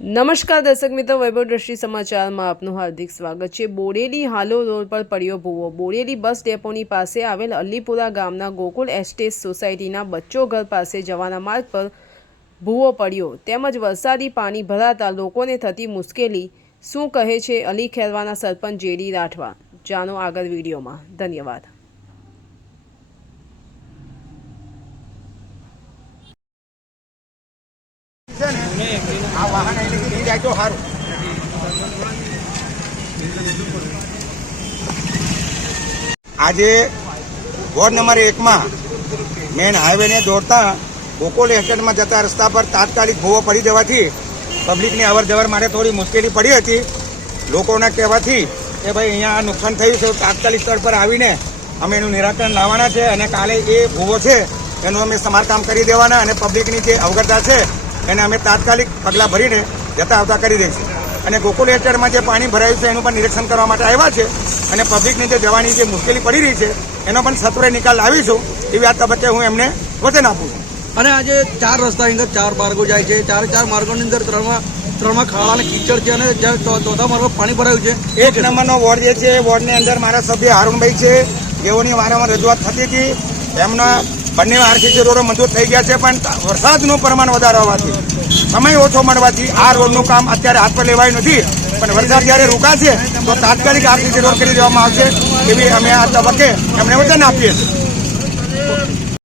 નમસ્કાર દર્શક મિત્રો, વૈભવ દ્રષ્ટિ સમાચારમાં આપનું હાર્દિક સ્વાગત છે. બોડેલી હાલો રોડ પર પડ્યો ભૂવો. બોડેલી બસ ડેપોની પાસે આવેલ અલીપુરા ગામના ગોકુલ એસ્ટેટ સોસાયટીના બચ્ચો ઘર પાસે જવાના માર્ગ પર ભૂવો પડ્યો. તેમજ વરસાદી પાણી ભરાતા લોકોને થતી મુશ્કેલી, શું કહે છે અલી ખેરવાના સરપંચ જેડી રાઠવા? જાણો આગળ વિડીયોમાં. ધન્યવાદ. આ વાહન અહીંથી જાય તો સારું. આજે વોર્ડ નંબર એકમાં મેન હાઈવેને દોડતા ગોકુલ એસ્ટેટમાં જતા રસ્તા પર તાત્કાલિક ભૂવો પડી જવાથી પબ્લિકની અવર જવર માટે થોડી મુશ્કેલી પડી હતી. લોકોના કહેવાથી કે ભાઈ, અહીંયા આ નુકસાન થયું છે, તાત્કાલિક સ્થળ પર આવીને અમે એનું નિરાકરણ લાવવાના છે અને કાલે એ ભૂવો છે, એનું અમે સમારકામ કરી દેવાના અને પબ્લિકની જે અવગતતા છે એને અમે તાત્કાલિક પગલાં ભરીને જતા આવતા કરી દઈશું અને ગોકુલ એસ્ટેટમાં જે પાણી ભરાયું છે એનું પણ નિરીક્ષણ કરવા માટે આવ્યા છે. અને પબ્લિકની જે જવાની જે મુશ્કેલી પડી રહી છે એનો પણ સત્વરે નિકાલ લાવીશું એવી આ તબક્કે હું એમને વચન આપું છું. અને આજે ચાર રસ્તાની અંદર ચાર માર્ગો જાય છે. ચારે ચાર માર્ગોની અંદર ત્રણમાં ત્રણમાં ખાડા અને કીચડ છે અને જ્યારે ચોથા માર્ગો પાણી ભરાયું છે. એક નંબરનો વોર્ડ જે છે વોર્ડની અંદર મારા સભ્ય હારુણભાઈ છે. જેઓની વારંવાર રજૂઆત થતી હતી. એમના બંને આર્થિક રોડો મંજૂર થઈ ગયા છે, પણ વરસાદનું પ્રમાણ વધારે હોવાથી સમય ઓછો મળવાથી આ રોડનું કામ અત્યારે હાથ પર લેવાયું નથી. પણ વરસાદ જ્યારે રોકાશે, તો તાત્કાલિક આર્થિક રોડ કરી દેવામાં આવશે, એવી અમે આ તબક્કે એમને વચન આપીએ છીએ.